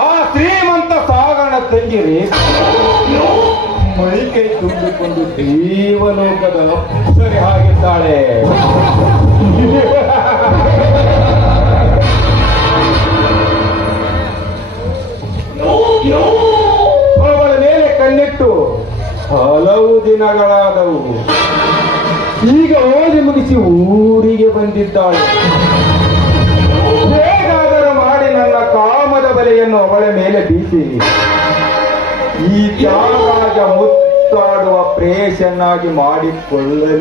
ಆ ಶ್ರೀಮಂತ ಸಾಗರನ ತಂಗಿರಿ ಮೈಕೈ ತುಂಬಿಕೊಂಡು ದೇವಲೋಕದ ಸರಿ ಆಗಿದ್ದಾಳೆ. ಅವಳ ಮೇಲೆ ಕಣ್ಣಿಟ್ಟು ಹಲವು ದಿನಗಳಾದವು. ಈಗ ಓದಿ ಮುಗಿಸಿ ಊರಿಗೆ ಬಂದಿದ್ದಾಳೆ. ಹೇಗಾದರೂ ಮಾಡಿ ನನ್ನ ಕಾಮದ ಬಲೆಯನ್ನು ಅವಳ ಮೇಲೆ ಬೀಸಿ ಈ ತ್ಯಾಗ ಮುತ್ತಾಡುವ ಪ್ರೇಷನ್ನಾಗಿ ಮಾಡಿಕೊಳ್ಳಲೇಬೇಕು.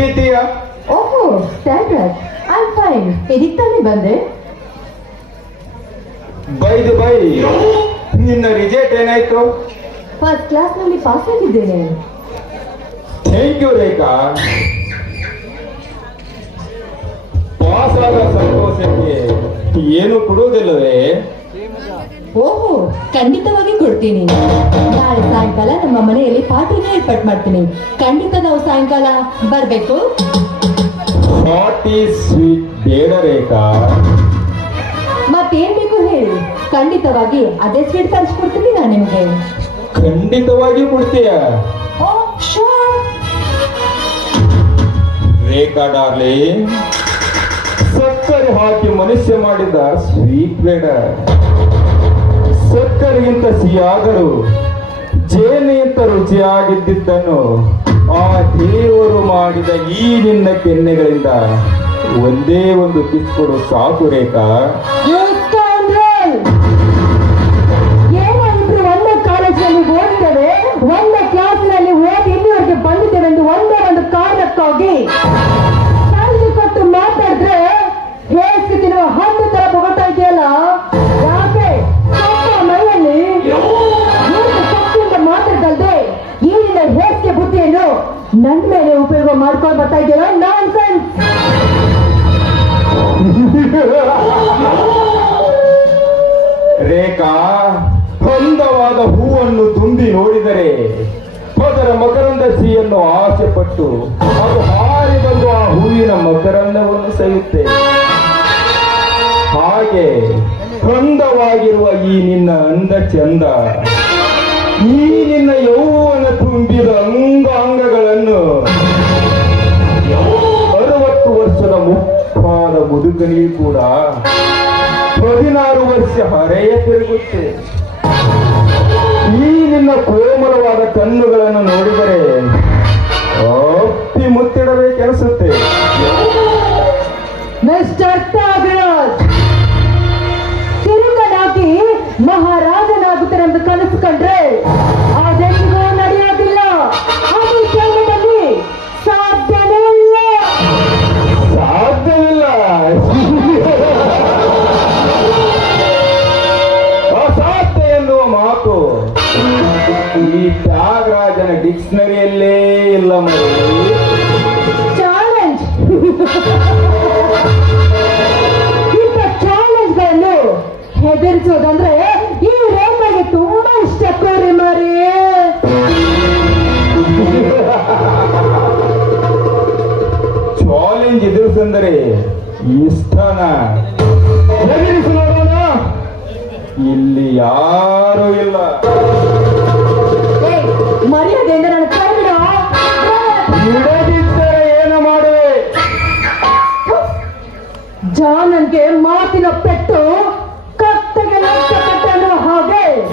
ಹೇಗಿದ್ದೀಯಾ? ಓಹೋ ಸ್ಟ್ಯಾಂಡರ್ಡ್ ಐ ಫೈನ್ ಇದಕ್ಕೆ ತಾನೇ ಬಂದೆ. ಬೈದು ಬೈ. ನಿನ್ನ ರಿಸಲ್ಟ್ ಏನಾಯ್ತು? ಫಸ್ಟ್ ಕ್ಲಾಸ್ನಲ್ಲಿ ಪಾಸ್ ಆಗಿದ್ದೇನೆ. Thank you Rekha. ಪಾಸ್ ಆದ ಸಂತೋಷಕ್ಕೆ ಏನು ಕೊಡುವುದಿಲ್ಲವೇ? ಓಹೋ ಖಂಡಿತವಾಗಿ ಕೊಡ್ತೀನಿ. ನಾಳೆ ಸಾಯಂಕಾಲ ನಮ್ಮ ಮನೆಯಲ್ಲಿ ಪಾರ್ಟಿನ ಏರ್ಪಾಟ್ ಮಾಡ್ತೀನಿ. ಖಂಡಿತ ನಾವು ಸಾಯಂಕಾಲ ಬರ್ಬೇಕು. ಪಾರ್ಟಿ ಸ್ವೀಟ್ ಬೇಡ ರೇಖಾ. ಮತ್ತೇನ್ ಬೇಕು ಹೇಳಿ? ಖಂಡಿತವಾಗಿ ಅದೇ ಸ್ವೀಟ್ ತರಿಸ್ಕೊಡ್ತೀನಿ ನಾನು ನಿಮ್ಗೆ. ಖಂಡಿತವಾಗಿ ಕೊಡ್ತೀಯ? ಓ ಶೋರ್ ರೇಖಾ ಡಾರ್ಲಿ ಸಕ್ಕರೆ ಹಾಕಿ ಮನುಷ್ಯ ಮಾಡಿದ ಸ್ವೀಟ್ ಬೇಡ. ಸಕ್ಕರೆಗಿಂತ ಸಿಹಿಯಾದರೂ ಜೇನಿಗಿಂತ ರುಚಿಯಾಗಿದ್ದಿದ್ದನ್ನು ಆ ದೇವರು ಮಾಡಿದ ಈ ನಿನ್ನ ಕೆನ್ನೆಗಳಿಂದ ಒಂದೇ ಒಂದು ಕಿಸ್ ಕೊಡು ಸಾಕು ರೇಖಾ. ಒಂದೇ ಕಾಲೇಜಿನಲ್ಲಿ ಓದಿದ್ದೇವೆ, ಒಂದೇ ಕ್ಲಾಸಿನಲ್ಲಿ ಓದಿ ಇಲ್ಲಿವರೆಗೆ ಬಂದಿದ್ದೇವೆ ಎಂದು ಒಂದೇ ಒಂದು ಕಾರಣಕ್ಕಾಗಿ. ನನ್ನ ಮೇಲೆ ಉಪಯೋಗ ಮಾಡ್ಕೊಂಡು ಬರ್ತಾ ಇದ್ದೀರಾ? ನಾನ್ ರೇಖಾ ಬಂದವಾದ ಹೂವನ್ನು ತುಂಬಿ ನೋಡಿದರೆ ಅದರ ಮಕರಂದ ಸಿಹಿಯನ್ನು ಆಸೆ ಪಟ್ಟು ಅದು ಹಾರಿ ಬಂದು ಆ ಹೂವಿನ ಮಕರಂದವನ್ನು ಸೆಯುತ್ತೆ. ಹಾಗೆ ಕಂದವಾಗಿರುವ ಈ ನಿನ್ನ ಅಂದ ಚಂದ ಈ ನಿನ್ನ ಯೌವನ ತುಂಬಿದ ಅಂಗಾಂಗಗಳನ್ನು ಅರವತ್ತು ವರ್ಷದ ಮುಪ್ಪಾದ ಮುದುಕನಿಗೂ ಕೂಡ ಹದಿನಾರು ವರ್ಷ ಹರೆಯ ತಿರುಗುತ್ತೆ. ಈ ನಿನ್ನ ಕೋಮಲವಾದ ಕಣ್ಣುಗಳನ್ನು ನೋಡಿದರೆ ಅಪ್ಪಿ ಮುತ್ತಿಡಬೇಕೆನಿಸುತ್ತೆ ಹೆದರಿಸೋದಂದ್ರೆ ಈ ರೇಖೆಗೆ ತುಂಬಾ ಇಷ್ಟ ಕೋರಿ ಮಾರಿ. ಚಾಲೆಂಜ್ ಎದುರಿಸಂದರೆ ಇಷ್ಟನ ಇಲ್ಲಿ ಯಾರು ಇಲ್ಲ. ಮರ್ಯಾದೆಯಿಂದ ನನ್ನ ಬಿಡದಿದ್ದರೆ ಏನು ಮಾಡುವೆ ಜಾನನ್ಗೆ ಮಾತಿನ ಪೆಟ್ಟು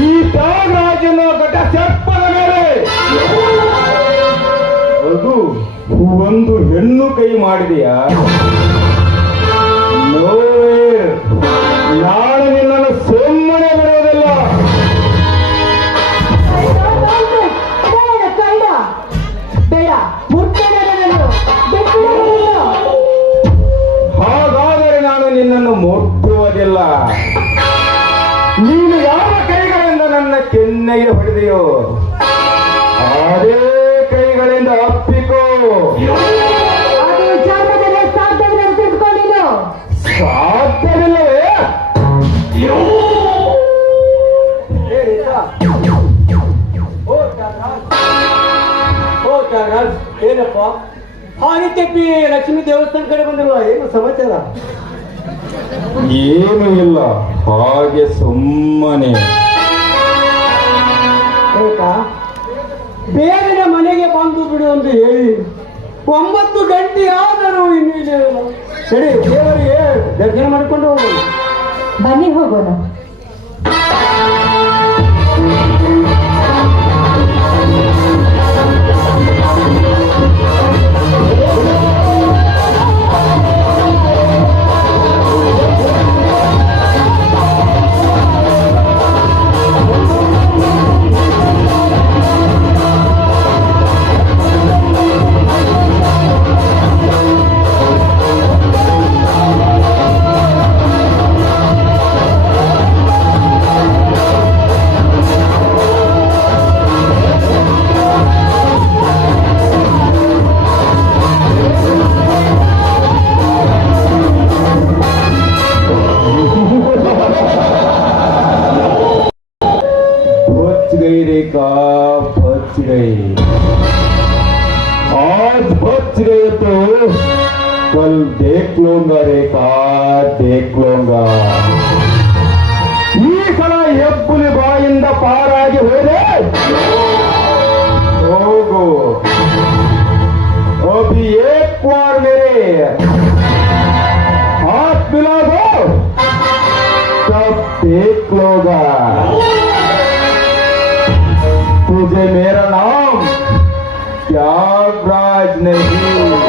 ಈ ತ್ಯಾಗರಾಜನ ಘಟ ಸರ್ಪದ ಮೇಲೆ ಅದು ಒಂದು ಹೆಣ್ಣು ಕೈ ಮಾಡಿದೆಯಾ ನಾಳೆ way. ನಾನು ನಿನ್ನನ್ನು ಸುಮ್ಮನೆ ಬಿಡುವುದಿಲ್ಲ. ಹಾಗಾದರೆ ನಾನು ನಿನ್ನನ್ನು ಮುಟ್ಟುವುದಿಲ್ಲ ನೀನು ನನ್ನ ಕೆನ್ನೆಗೆ ಹೊಡೆದೆಯೋ? ಅದೇ ಕೈಗಳಿಂದ ಅಪ್ಪಿಕೋ. ಸಾಧ್ಯವಿಲ್ಲವೇ? ಏನಪ್ಪ? ಹಾಗೆ ತೆಪ್ಪಿ ಲಕ್ಷ್ಮೀ ದೇವಸ್ಥಾನ ಕಡೆ ಬಂದಿರುವ ಏನು ಸಮಾಚಾರ? ಏನು ಇಲ್ಲ ಹಾಗೆ ಸುಮ್ಮನೆ. ಅಂತ ಹೇಳಿ. ಒಂಬತ್ತು ಗಂಟೆ ಆದರೂ ಇನ್ನೂ ಇಲ್ಲ ಸರಿ ದೇವರಿಗೆ ದರ್ಶನ ಮಾಡಿಕೊಂಡು ಹೋಗೋಣ. ಬನ್ನಿ ಹೋಗೋಣ. बच गई आज बच गए तो कल देख लूंगा रेखा देख लूंगा ಈ ಸಲ ಹೆಬ್ಬುಲಿ ಬಾಯಿಂದ ಪಾರಾಗಿ तुझे मेरा नाम त्यागराज नहीं